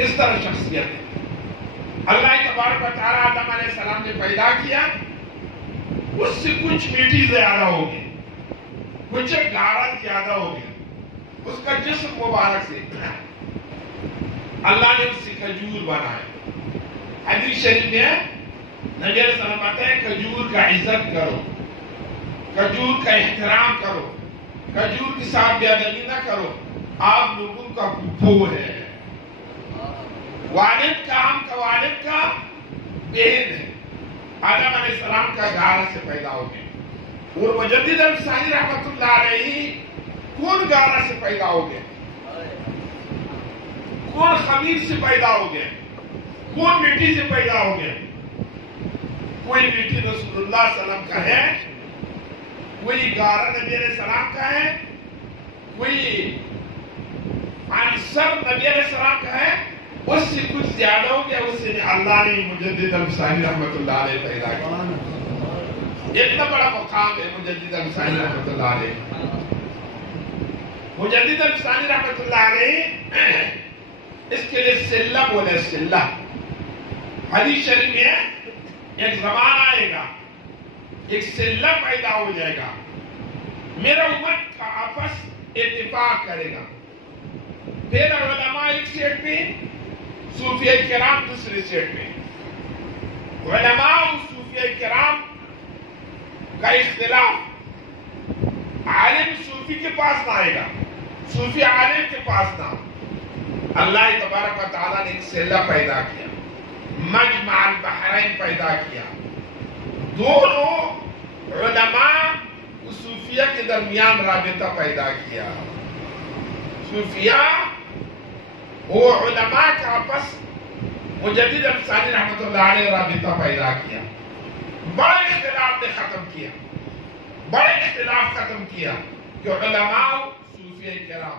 کس طرح شخصیت ہے. اللہ تبارک و تعالیٰ آدم علیہ السلام نے پیدا کیا، اس سے کچھ میٹھی زیادہ ہو گئی، کچھ گارا زیادہ ہو گیا، اس کا جسم مبارک سے اللہ نے اس سے کھجور بنایا. حدیث شریف میں نبی علیہ السلام آتا ہے کھجور کا عزت کرو، کھجور کا احترام کرو، کھجور کے ساتھ بے ادبی نہ کرو، آپ لوگوں کا پھپھو ہے، والد کا ہم کا والد کا بہن ہے. آدم علیہ السلام کا گارہ سے پیدا ہو گئے، اور مجدد الثانی رحمت اللہ علیہ کون گارہ سے پیدا ہو گئے، کون خمیر سے پیدا ہو گئے، کون مٹی سے پیدا ہو گئے. کوئی مٹی رسول اللہ صلی اللہ علیہ وسلم کا ہے، کوئی گارہ نبی علیہ السلام کا ہے، کوئی عنصر نبی علیہ السلام کا ہے، اس سے کچھ زیادہ ہو گیا، اس سے اللہ نے مجدد الثانی رحمت اللہ علیہ پیدا کیا. اتنا بڑا مقام ہے مجدد الثانی رحمت اللہ علیہ. مجدد الثانی رحمت اللہ علیہ اس کے لیے سلہ بولے، سلہ. حدیث شریف میں ایک زمان آئے گا، ایک سلہ پیدا ہو جائے گا، میرا امت کا آپس اتفاق کرے گا. پھر علماء ایک سیٹ میں، صوفیہ کرام دوسرے سیٹ میں. علماء و صوفیہ کرام کا اختلاف عالم صوفی کے پاس نہ آئے گا، صوفی عالم کے پاس نہ. اللہ تبارک و تعالیٰ نے ایک سلہ پیدا کیا، مجمع البحرین پیدا کیا. دونوں علماء و صوفیہ کے درمیان رابطہ پیدا کیا. صوفیہ وہ علماء کا آپس مجدد الثانی رحمت اللہ علیہ رابطہ پیدا کیا. بڑا اختلاف نے ختم کیا، بڑا اختلاف ختم کیا کہ علماء صوفیہ کرام